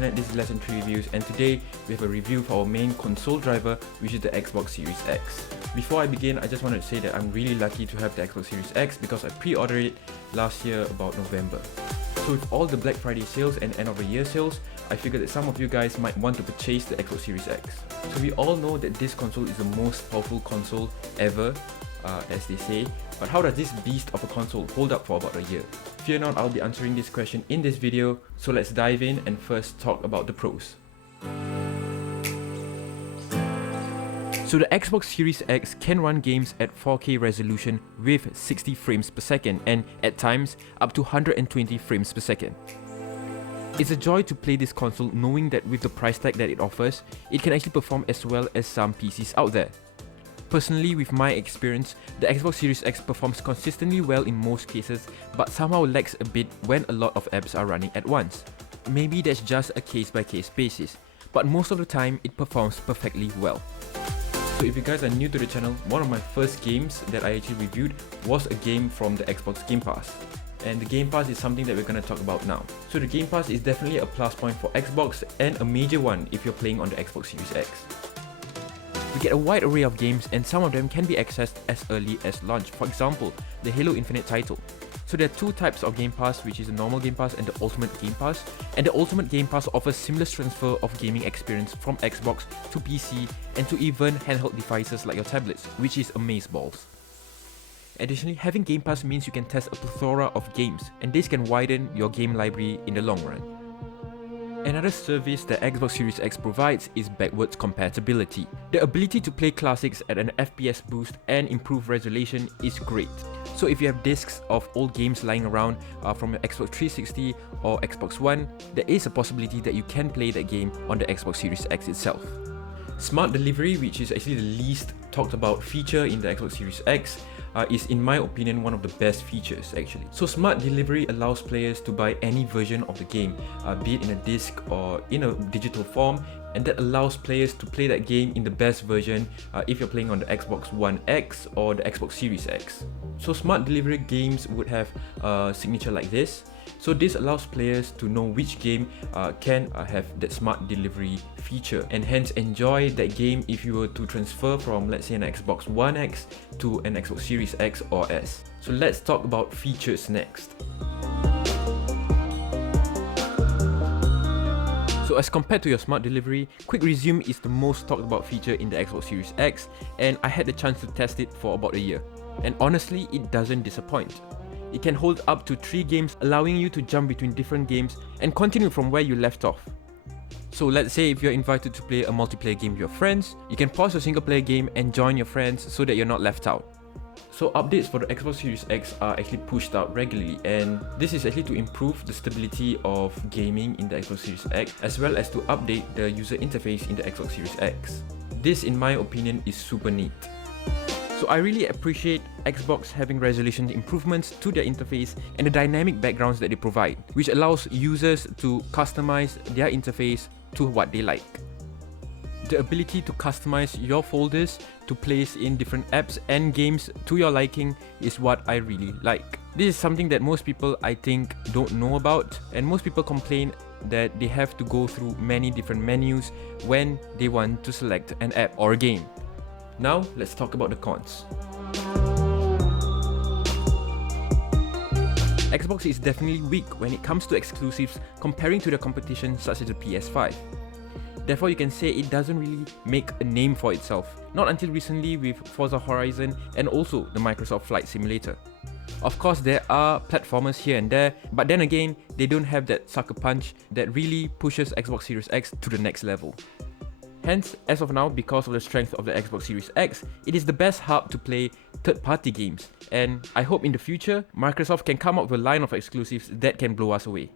internet, this is Lesson 3 Reviews, and today we have a review for our main console driver, which is the Xbox Series X. Before I begin, I just wanted to say that I'm really lucky to have the Xbox Series X because I pre-ordered it last year about November. So with all the Black Friday sales and end of the year sales, I figured that some of you guys might want to purchase the Xbox Series X. So we all know that this console is the most powerful console ever, as they say, but how does this beast of a console hold up for about a year? Fear not, I'll be answering this question in this video, so let's dive in and first talk about the pros. So the Xbox Series X can run games at 4K resolution with 60 frames per second and at times up to 120 frames per second. It's a joy to play this console knowing that with the price tag that it offers, it can actually perform as well as some PCs out there. Personally, with my experience, the Xbox Series X performs consistently well in most cases, but somehow lags a bit when a lot of apps are running at once. Maybe that's just a case-by-case basis, but most of the time it performs perfectly well. So if you guys are new to the channel, one of my first games that I actually reviewed was a game from the Xbox Game Pass. And the Game Pass is something that we're going to talk about now. So the Game Pass is definitely a plus point for Xbox and a major one if you're playing on the Xbox Series X. We get a wide array of games and some of them can be accessed as early as launch, for example, the Halo Infinite title. So there are two types of Game Pass, which is the normal Game Pass and the Ultimate Game Pass. And the Ultimate Game Pass offers seamless transfer of gaming experience from Xbox to PC and to even handheld devices like your tablets, which is amazeballs. Additionally, having Game Pass means you can test a plethora of games, and this can widen your game library in the long run. Another service that Xbox Series X provides is backwards compatibility. The ability to play classics at an FPS boost and improve resolution is great. So if you have discs of old games lying around from your Xbox 360 or Xbox One, there is a possibility that you can play that game on the Xbox Series X itself. Smart delivery, which is actually the least talked about feature in the Xbox Series X, is in my opinion one of the best features actually. So smart delivery allows players to buy any version of the game, be it in a disc or in a digital form, and that allows players to play that game in the best version if you're playing on the Xbox One X or the Xbox Series X. So smart delivery games would have a signature like this. So this allows players to know which game can have that smart delivery feature and hence enjoy that game if you were to transfer from, let's say, an Xbox One X to an Xbox Series X or S. So let's talk about features next. So as compared to your smart delivery, quick resume is the most talked about feature in the Xbox Series X, and I had the chance to test it for about a year. And honestly, it doesn't disappoint. It can hold up to 3 games, allowing you to jump between different games and continue from where you left off. So let's say if you're invited to play a multiplayer game with your friends, you can pause your single player game and join your friends so that you're not left out. So updates for the Xbox Series X are actually pushed out regularly, and this is actually to improve the stability of gaming in the Xbox Series X as well as to update the user interface in the Xbox Series X. This, in my opinion, is super neat. So I really appreciate Xbox having resolution improvements to their interface and the dynamic backgrounds that they provide, which allows users to customize their interface to what they like. The ability to customize your folders to place in different apps and games to your liking is what I really like. This is something that most people, I think, don't know about, and most people complain that they have to go through many different menus when they want to select an app or a game. Now, let's talk about the cons. Xbox is definitely weak when it comes to exclusives comparing to the competition such as the PS5. Therefore, you can say it doesn't really make a name for itself, not until recently with Forza Horizon and also the Microsoft Flight Simulator. Of course, there are platformers here and there, but then again, they don't have that sucker punch that really pushes Xbox Series X to the next level. Hence, as of now, because of the strength of the Xbox Series X, it is the best hub to play third-party games, and I hope in the future, Microsoft can come up with a line of exclusives that can blow us away.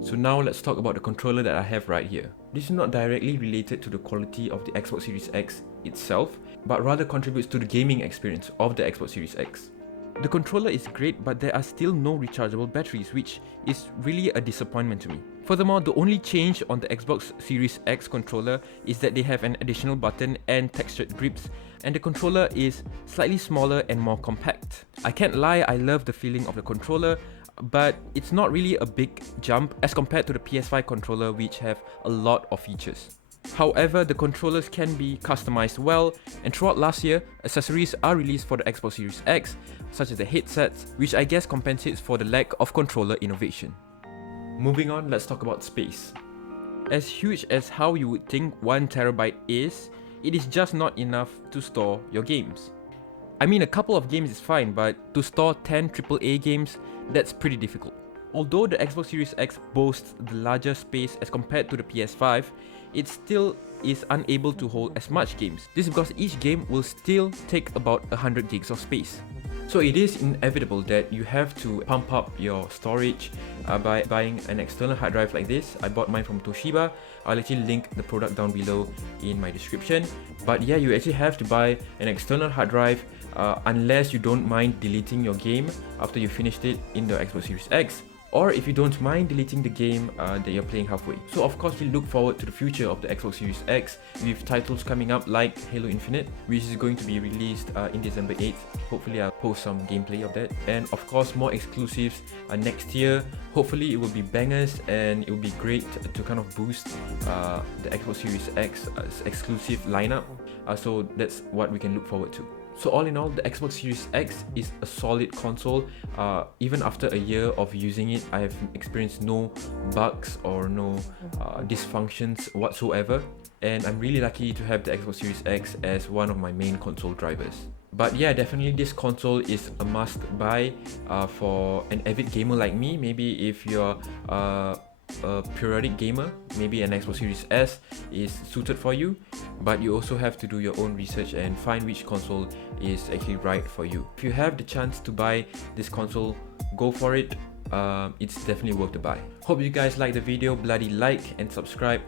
So now let's talk about the controller that I have right here. This is not directly related to the quality of the Xbox Series X itself, but rather contributes to the gaming experience of the Xbox Series X. The controller is great, but there are still no rechargeable batteries, which is really a disappointment to me. Furthermore, the only change on the Xbox Series X controller is that they have an additional button and textured grips, and the controller is slightly smaller and more compact. I can't lie, I love the feeling of the controller. but it's not really a big jump as compared to the PS5 controller, which have a lot of features. However, the controllers can be customized well, and throughout last year, accessories are released for the Xbox Series X, such as the headsets, which I guess compensates for the lack of controller innovation. Moving on, let's talk about space. As huge as how you would think 1TB is, it is just not enough to store your games. I mean, a couple of games is fine, but to store 10 AAA games, that's pretty difficult. Although the Xbox Series X boasts the larger space as compared to the PS5, it still is unable to hold as much games. This is because each game will still take about 100 gigs of space. So it is inevitable that you have to pump up your storage by buying an external hard drive like this. I bought mine from Toshiba. I'll actually link the product down below in my description. But yeah, you actually have to buy an external hard drive unless you don't mind deleting your game after you finished it in the Xbox Series X, or if you don't mind deleting the game that you're playing halfway. So of course we look forward to the future of the Xbox Series X with titles coming up like Halo Infinite, which is going to be released in December 8th. Hopefully I'll post some gameplay of that. And of course more exclusives next year. Hopefully it will be bangers, and it will be great to kind of boost the Xbox Series X exclusive lineup. So that's what we can look forward to. So all in all, the Xbox Series X is a solid console. Even after a year of using it, I have experienced no bugs or no dysfunctions whatsoever. And I'm really lucky to have the Xbox Series X as one of my main console drivers. But yeah, definitely this console is a must buy for an avid gamer like me. Maybe if you're a periodic gamer, maybe an Xbox Series S is suited for you, but you also have to do your own research and find which console is actually right for you. If you have the chance to buy this console, go for it. It's definitely worth the buy. Hope you guys like the video. Bloody like and subscribe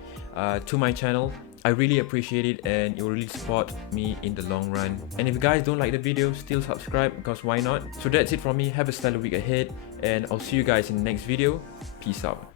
to my channel. I really appreciate it, and it will really support me in the long run. And if you guys don't like the video, still subscribe, because why not? So that's it from me. Have a stellar week ahead, and I'll see you guys in the next video. Peace out.